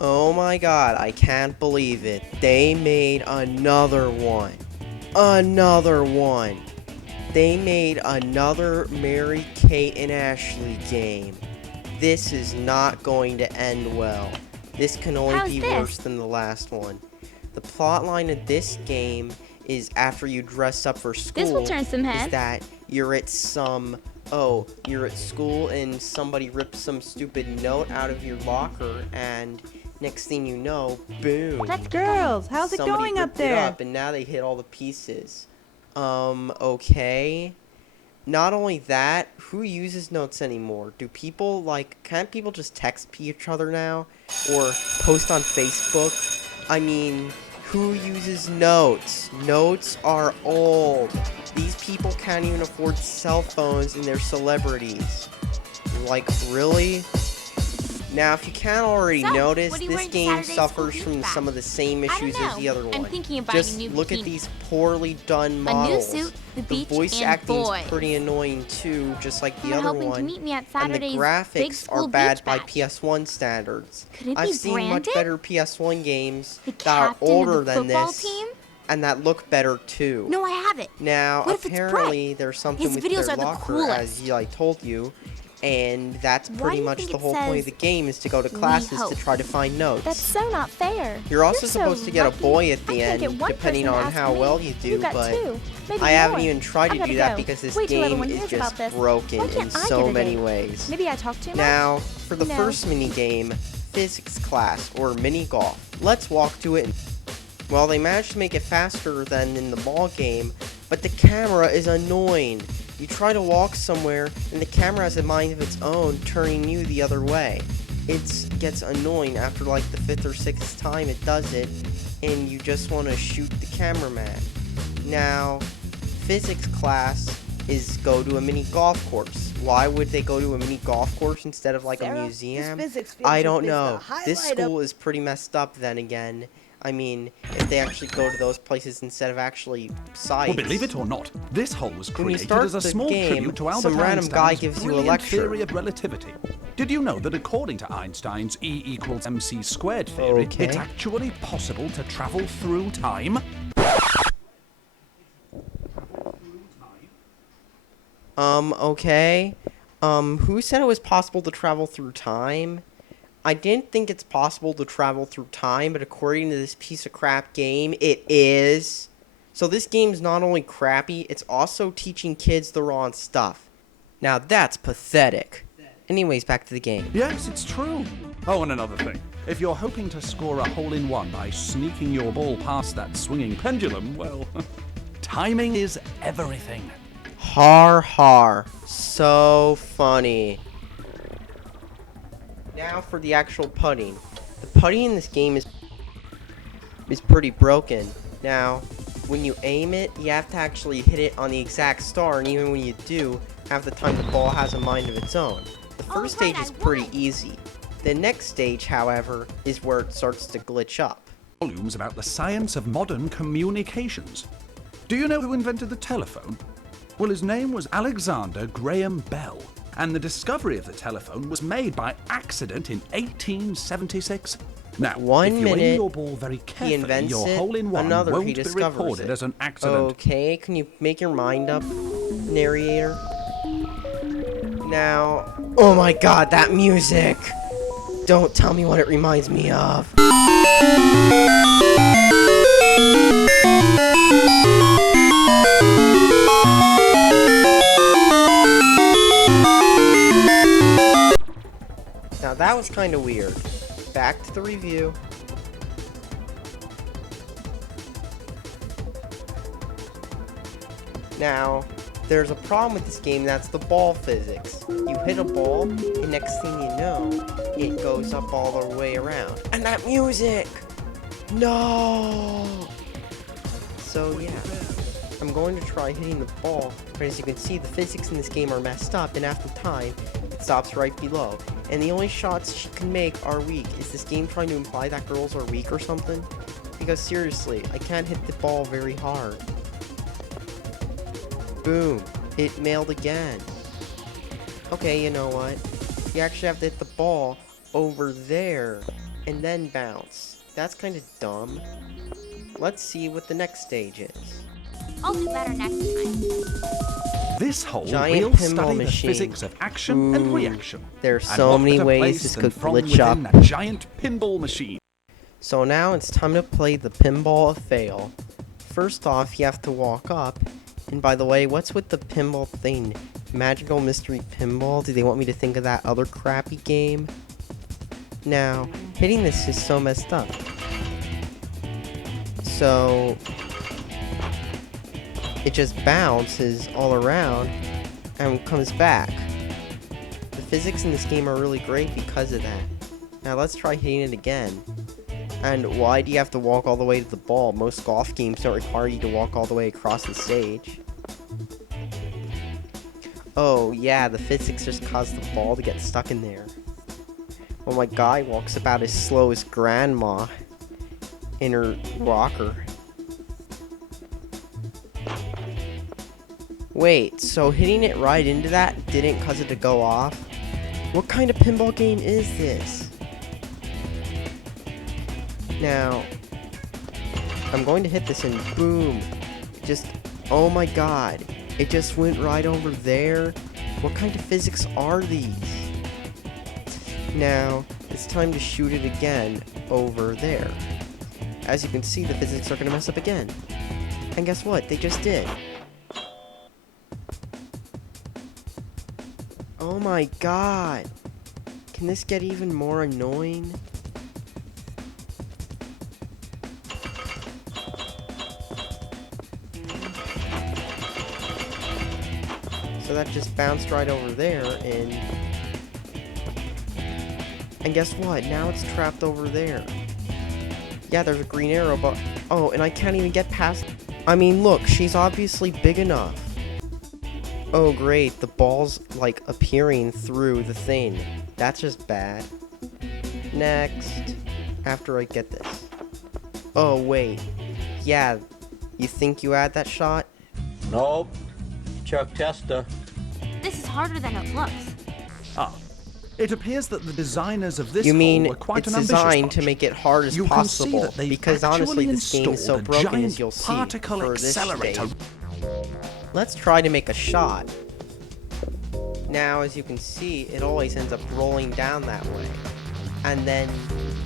Oh my god, I can't believe it. They made another one. Another one. They made another Mary Kate and Ashley game. This is not going to end well. This can only be worse than the last one. The plotline of this game is after you dress up for school, This will turn some heads. is that you're at you're at school and somebody rips some stupid note out of your locker and next thing you know, boom. Let's Girls, how's it Somebody going up ripped it there? up and now they hit all the pieces. Okay. Not only that, who uses notes anymore? Can't people just text each other now? Or post on Facebook? I mean, who uses notes? Notes are old. These people can't even afford cell phones and they're celebrities. Like, really? Now, if you can't already notice, what are you this wearing to game Saturday's suffers school from feedback? some of the same issues as the other one. I'm thinking of buying Just a new look at bikini. these poorly done A new models. suit, the The beach, voice and acting's boys. pretty annoying too, just like the I'm other hoping to one. meet me at And the Saturday's big graphics school are bad beach by bash. PS1 standards. Could it I've be seen branded? much better PS1 games The that are captain older of the than football this, team? and that look better too. No, I have it. Now, What if it's apparently, there's something His with videos their are the locker, coolest. as I told you, and that's Why do pretty you much think the it whole point of the says, game is to go to "We classes to hope"? try to find notes. That's so not fair. You're also You're so supposed to get a lucky. boy at the I can't get end, one depending person to on ask how me. well you do, You got but two, maybe I haven't more. even tried I to gotta do that go. because this Wait till game everyone is hears just about this. broken Why in can't I so get a many date? ways. Maybe I talk too much? Now, for the No. first mini game, physics class, or mini golf, let's walk to it. Well, they managed to make it faster than in the ball game, but the camera is annoying. You try to walk somewhere, and the camera has a mind of its own, turning you the other way. It gets annoying after like the 5th or 6th time it does it, and you just want to shoot the cameraman. Now, physics class is go to a mini golf course. Why would they go to a mini golf course instead of like Sarah, a this museum? physics field I trip don't is the know. This highlight of- school is pretty messed up then again. I mean, if they actually go to those places instead of actually sites. Well, believe it or not, this hole was When you created start as a the small game, tribute to Albert some random guy Einstein's gives you a brilliant lecture. theory of relativity. Did you know that according to Einstein's E equals mc squared theory, Okay. it's actually possible to travel through time? Okay. Who said it was possible to travel through time? I didn't think it's possible to travel through time, but according to this piece of crap game, it is. So this game's not only crappy, it's also teaching kids the wrong stuff. Now that's pathetic. Anyways, back to the game. Yes, it's true. Oh, and another thing. If you're hoping to score a hole-in-one by sneaking your ball past that swinging pendulum, well, timing is everything. Har har. So funny. Now for the actual putting. The putting in this game is pretty broken. Now, when you aim it, you have to actually hit it on the exact star, and even when you do, half the time the ball has a mind of its own. The first right, stage is I pretty won. easy. The next stage, however, is where it starts to glitch up. Volumes about the science of modern communications. Do you know who invented the telephone? Well, his name was Alexander Graham Bell, and the discovery of the telephone was made by accident in 1876. Now, One if you minute, aim your ball very He carefully, invents your it, hole-in-one another won't he be discovers recorded it. as an accident. Okay, can you make your mind up, narrator? Now, oh my god, that music! Don't tell me what it reminds me of. Now that was kind of weird. Back to the review. Now, there's a problem with this game, that's the ball physics. You hit a ball, and next thing you know, it goes up all the way around. And that music! No! So yeah, I'm going to try hitting the ball, but as you can see, the physics in this game are messed up, and after time, it stops right below. And the only shots she can make are weak. Is this game trying to imply that girls are weak or something? Because seriously, I can't hit the ball very hard. Boom. It mailed again. Okay, you know what? You actually have to hit the ball over there. and then bounce. That's kind of dumb. Let's see what the next stage is. I'll do better next time. This hole Giant will pinball study machine. the physics of action and Ooh, reaction. there are and so what many better ways place this than could from glitch up. within a giant pinball machine. So now it's time to play the pinball of fail. First off, you have to walk up. And by the way, what's with the pinball thing? Magical Mystery Pinball? Do they want me to think of that other crappy game? Now, hitting this is so messed up. So it just bounces all around and comes back. The physics in this game are really great because of that. Now let's try hitting it again. And why do you have to walk all the way to the ball? Most golf games don't require you to walk all the way across the stage. Oh yeah, the physics just cause the ball to get stuck in there. Well, my guy walks about as slow as grandma in her rocker. Wait, so hitting it right into that didn't cause it to go off? What kind of pinball game is this? Now, I'm going to hit this and boom. Oh my god. It just went right over there. What kind of physics are these? Now, it's time to shoot it again over there. As you can see, the physics are going to mess up again. And guess what? They just did. Oh my god. Can this get even more annoying? So that just bounced right over there, and guess what? Now it's trapped over there. Yeah, there's a green arrow, but... Oh, and I can't even get past... I mean, look, she's obviously big enough. Oh, great, the ball's, like, appearing through the thing. That's just bad. Next. After I get this. Oh, wait. Yeah, you think you had that shot? Nope. Chuck Testa. This is harder than it looks. Ah, it appears that the designers of this You mean hole were quite it's an ambitious designed to bunch. make it hard as You can see possible? that they've Because honestly, actually this game is so installed a broken, as giant you'll see particle for this accelerator. stage. Let's try to make a shot. Now, as you can see, it always ends up rolling down that way. And then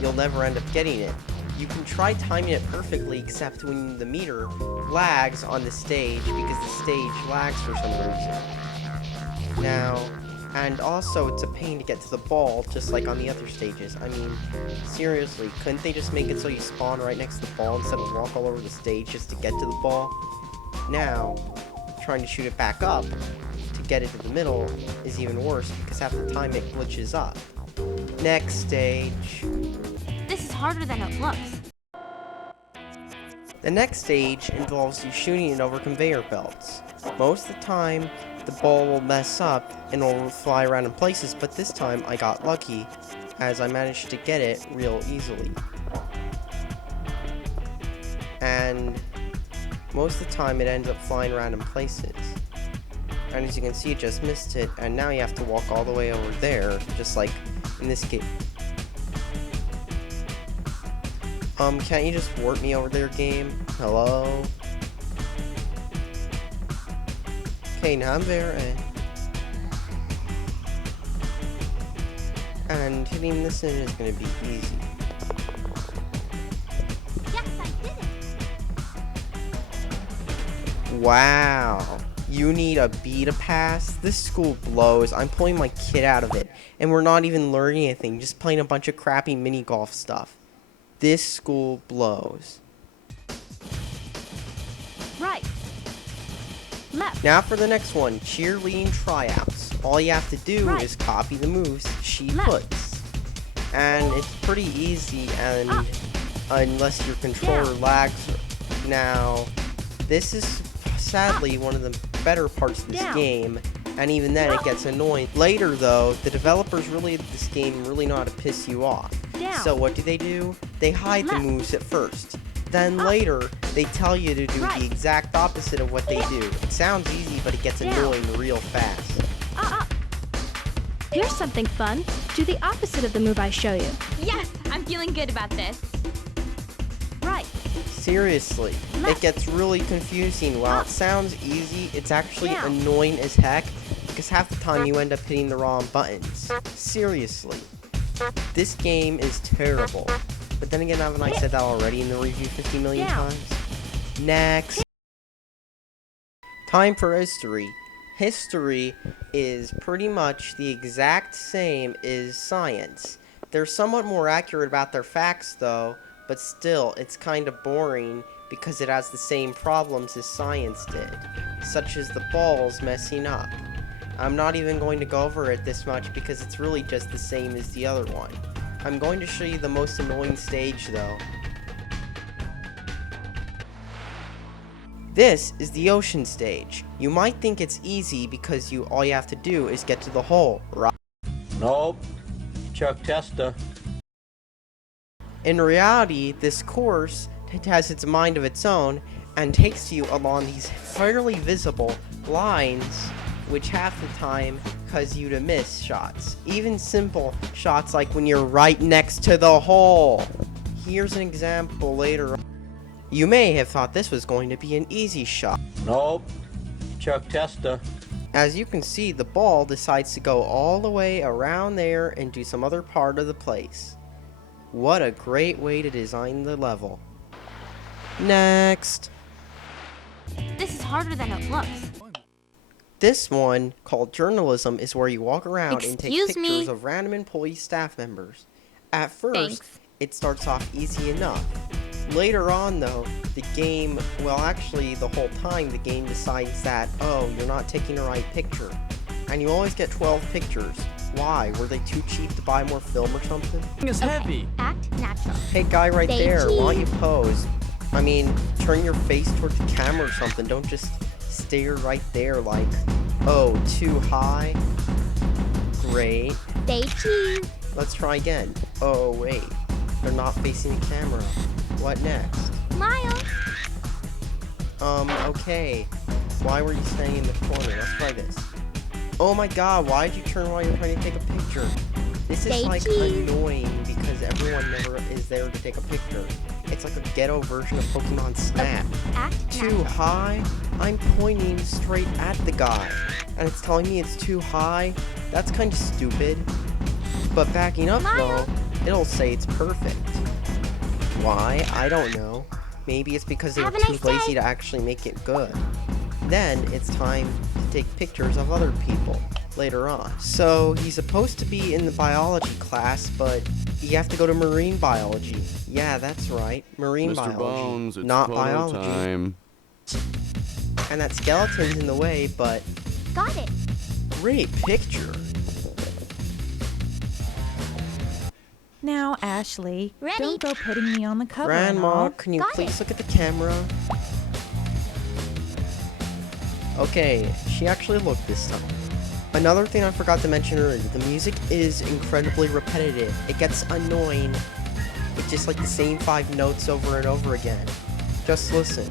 you'll never end up getting it. You can try timing it perfectly, except when the meter lags on the stage, because the stage lags for some reason. Now, and also it's a pain to get to the ball, just like on the other stages. I mean, seriously, couldn't they just make it so you spawn right next to the ball instead of walk all over the stage just to get to the ball? Now, trying to shoot it back up to get it to the middle is even worse, because half the time it glitches up. Next stage. This is harder than it looks. The next stage involves you shooting it over conveyor belts. Most of the time, the ball will mess up and will fly around in places, but this time I got lucky, as I managed to get it real easily. And most of the time it ends up flying around in places. And as you can see, it just missed it, and now you have to walk all the way over there, just like in this case. Can't you just warp me over there, game? Hello? Okay, now I'm there, and hitting this in is gonna be easy. Yes, I did it. Wow. You need a beta pass? This school blows. I'm pulling my kid out of it, and we're not even learning anything, just playing a bunch of crappy mini golf stuff. This school blows. Right. Left. Now for the next one, cheerleading tryouts. All you have to do Right. is copy the moves she Left. puts. And it's pretty easy, and Up. unless your controller Down. lags. Now, this is sadly one of the better parts of this Down. game, and even then it gets annoying. Later though, the developers really of this game really know how to piss you off. Down. So what do? They hide the Left. moves at first. Then Up. later, they tell you to do Right. the exact opposite of what they do. It sounds easy, but it gets Down. annoying real fast. Up. Here's something fun. Do the opposite of the move I show you. Yes, I'm feeling good about this. Right. Seriously, it gets really confusing. While it sounds easy, it's actually Down. annoying as heck, because half the time you end up hitting the wrong buttons. Seriously. This game is terrible. But then again, haven't I said that already in the review 50 million Down. times? Next. Time for history. History is pretty much the exact same as science. They're somewhat more accurate about their facts though, but still, it's kind of boring because it has the same problems as science did, such as the balls messing up. I'm not even going to go over it this much because it's really just the same as the other one. I'm going to show you the most annoying stage though. This is the ocean stage. You might think it's easy because all you have to do is get to the hole, right? Nope. Chuck Testa. In reality, this course has its mind of its own and takes you along these fairly visible lines, which half the time cause you to miss shots. Even simple shots like when you're right next to the hole. Here's an example later on. You may have thought this was going to be an easy shot. Nope. Chuck Testa. As you can see, the ball decides to go all the way around there and do some other part of the place. What a great way to design the level. Next. This is harder than it looks. This one, called journalism, is where you walk around and take Excuse me? pictures of random employee staff members. At first, Thanks. it starts off easy enough. Later on though, the game, well actually the whole time the game decides that, oh, you're not taking the right picture. And you always get 12 pictures. Why? Were they too cheap to buy more film or something? It's heavy. Act natural. Hey guy right They there, why don't you cheat. pose? I mean, turn your face towards the camera or something. Don't just stare right there like, oh, too high? Great. They cheese. Let's try again. Oh wait, they're not facing the camera. What next? Miles. Okay. Why were you staying in the corner? Let's try this. Oh my god, why did you turn while you're trying to take a picture? This is They like cheat. annoying because everyone never is there to take a picture. It's like a ghetto version of Pokemon Snap. Act Too natural. high? I'm pointing straight at the guy. And it's telling me it's too high? That's kind of stupid. But backing up though, it'll say it's perfect. Why? I don't know. Maybe it's because they were Have a too nice lazy day. to actually make it good. Then it's time to take pictures of other people later on. So he's supposed to be in the biology class, but you have to go to marine biology. Yeah, that's right. Marine Mr. biology, Bones, it's not photo biology. time. And that skeleton's in the way, but Got it. great picture. Now, Ashley, Ready? don't go putting me on the cover and Grandma, all. can you Got please it. look at the camera? Okay, she actually looked this time. Another thing I forgot to mention earlier, the music is incredibly repetitive. It gets annoying. It's just like the same 5 notes over and over again. Just listen.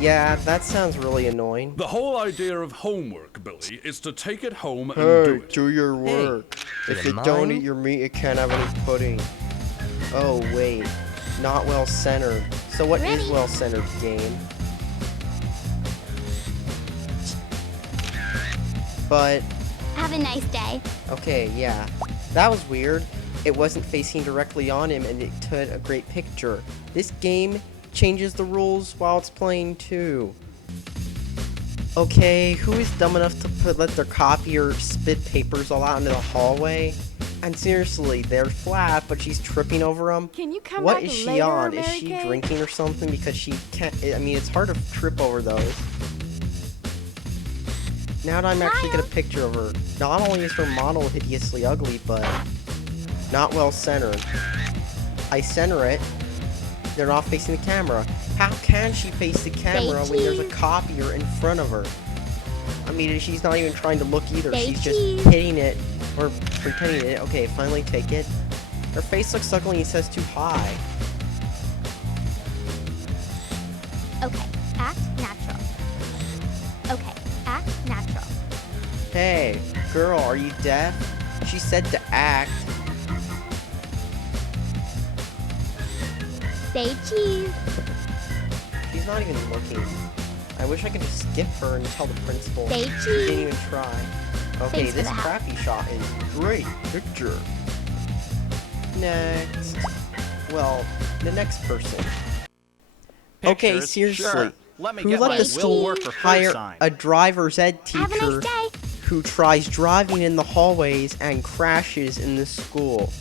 Yeah, that sounds really annoying. The whole idea of homework, Billy, is to take it home and do Hey, it. do your work. If you don't eat your meat, you can't have any pudding. Oh, wait. Not well-centered. So what is Ready? well-centered, game? But, Have a nice day. okay, yeah. That was weird. It wasn't facing directly on him, and it took a great picture. This game changes the rules while it's playing, too. Okay, who is dumb enough to let their copier spit papers all out into the hallway? And seriously, they're flat, but she's tripping over them. Can you come What back is she later, on? Is Mary she Kay? drinking or something? Because she can't. I mean, it's hard to trip over those. Now that I'm actually get a picture of her, not only is her model hideously ugly, but not well centered. I center it. They're not facing the camera. How can she face the camera when there's a cheese. copier in front of her? I mean, she's not even trying to look either. They She's just cheese. hitting it or pretending it. Okay, finally take it. Her face looks ugly and it says too high. Okay, act natural. Hey, girl, are you deaf? She said to act. Say cheese. She's not even looking. I wish I could just skip her and tell the principal. Say She didn't cheese. even try. Okay, Thanks for this the help. crappy shot is great picture. Next. Well, the next person. Okay, Pictures? seriously. Sure. Let me Who get let my the will school worker food hire sign. a driver's ed Have a teacher nice day. who tries driving in the hallways and crashes in the school?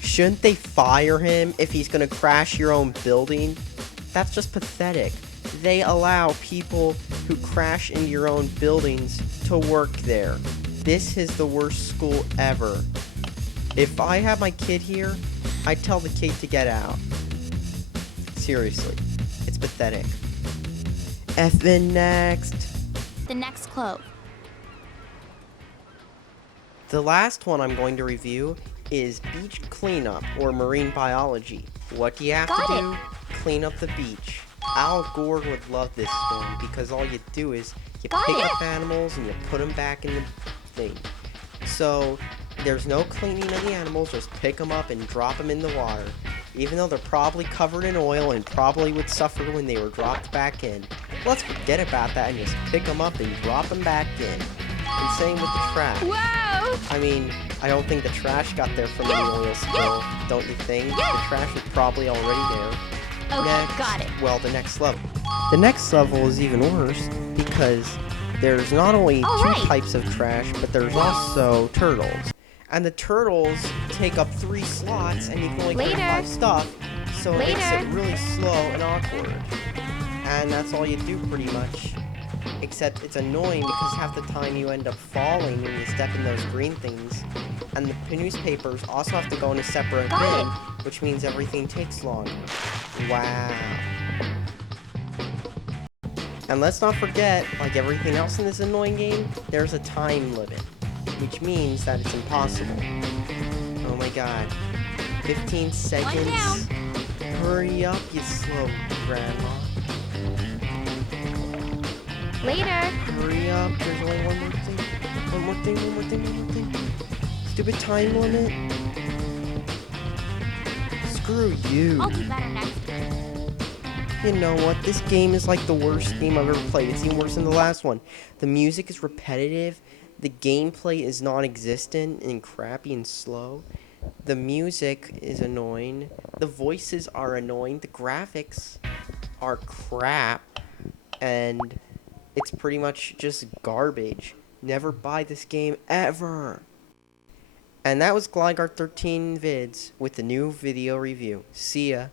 Shouldn't they fire him if he's gonna crash your own building? That's just pathetic. They allow people who crash into your own buildings to work there. This is the worst school ever. If I had my kid here, I'd tell the kid to get out. Seriously, it's pathetic. Then next. The next clove. The last one I'm going to review is beach cleanup or marine biology. What do you have Got to it. do? Clean up the beach. Al Gore would love this one because all you do is you Got pick it. up animals and you put them back in the thing. So there's no cleaning of the animals, just pick them up and drop them in the water. Even though they're probably covered in oil and probably would suffer when they were dropped back in. Let's forget about that and just pick them up and drop them back in. And same with the trash. Whoa! I mean, I don't think the trash got there from any oil spill, don't you think? The trash was probably already there. Okay, Next, got it. well, the next level. The next level is even worse because there's not only All two right. types of trash, but there's also turtles. And the turtles take up 3 slots, and you can only put Later. 5 stuff, so it makes it Later. really slow and awkward. And that's all you do pretty much. Except it's annoying because half the time you end up falling when you step in those green things. And the newspapers also have to go in a separate Got bin, it. which means everything takes longer. Wow. And let's not forget, like everything else in this annoying game, there's a time limit, which means that it's impossible. Oh my god. 15 seconds. down. Hurry up, you slow grandma. Later. Hurry up, there's only one more thing. One more thing, one more thing, one more thing. Stupid time limit. Screw you. I'll do better next time. You know what? This game is like the worst game I've ever played. It's even worse than the last one. The music is repetitive. The gameplay is non-existent and crappy and slow. The music is annoying. The voices are annoying. The graphics are crap. And it's pretty much just garbage. Never buy this game ever. And that was Gligar 13 Vids with the new video review. See ya.